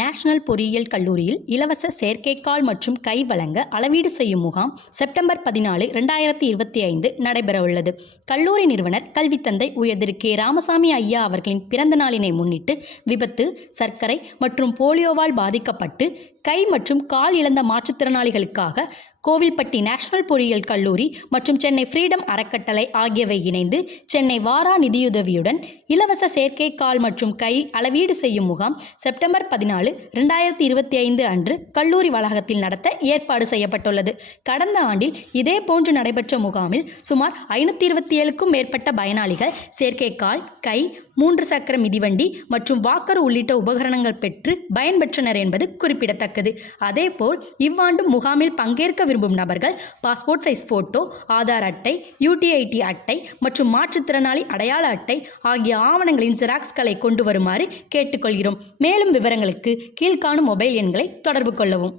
National பொறியியல் கல்லூரியில் இலவச செயற்கைக்கால் மற்றும் கை வழங்க அளவீடு செய்யும் முகாம் செப்டம்பர் பதினாலு ரெண்டாயிரத்தி இருபத்தி ஐந்து நடைபெறவுள்ளது. கல்லூரி நிறுவனர் கல்வித்தந்தை உயர்திரு கே. ராமசாமி ஐயா அவர்களின் பிறந்த நாளினை முன்னிட்டு விபத்து சர்க்கரை மற்றும் போலியோவால் பாதிக்கப்பட்டு கை மற்றும் கால் இழந்த மாற்றுத்திறனாளிகளுக்காக கோவில்பட்டி நேஷனல் பொறியியல் கல்லூரி மற்றும் சென்னை ஃப்ரீடம் அறக்கட்டளை ஆகியவை இணைந்து சென்னை வாரா நிதியுதவியுடன் இலவச செயற்கை கால் மற்றும் கை அளவீடு செய்யும் முகாம் செப்டம்பர் பதினாலு இரண்டாயிரத்தி இருபத்தி ஐந்து அன்று கல்லூரி வளாகத்தில் நடத்த ஏற்பாடு செய்யப்பட்டுள்ளது. கடந்த ஆண்டில் இதே போன்று நடைபெற்ற முகாமில் சுமார் ஐநூற்றி இருபத்தி ஏழுக்கும் மேற்பட்ட பயனாளிகள் செயற்கைக்கால் கை மூன்று சக்கர மிதிவண்டி மற்றும் வாக்கர் உள்ளிட்ட உபகரணங்கள் பெற்று பயன்பெற்றனர் என்பது குறிப்பிடத்தக்கது. அதேபோல் இவ்வாண்டும் முகாமில் பங்கேற்க விரும்பும் நபர்கள் பாஸ்போர்ட் சைஸ் போட்டோ ஆதார் அட்டை யூடிஐடி அட்டை மற்றும் மாற்றுத்திறனாளி அடையாள அட்டை ஆகிய ஆவணங்களின் ஜெராக்ஸ்களை கொண்டு வருமாறு கேட்டுக்கொள்கிறோம். மேலும் விவரங்களுக்கு கீழ்காணும் மொபைல் எண்களை தொடர்பு கொள்ளவும்.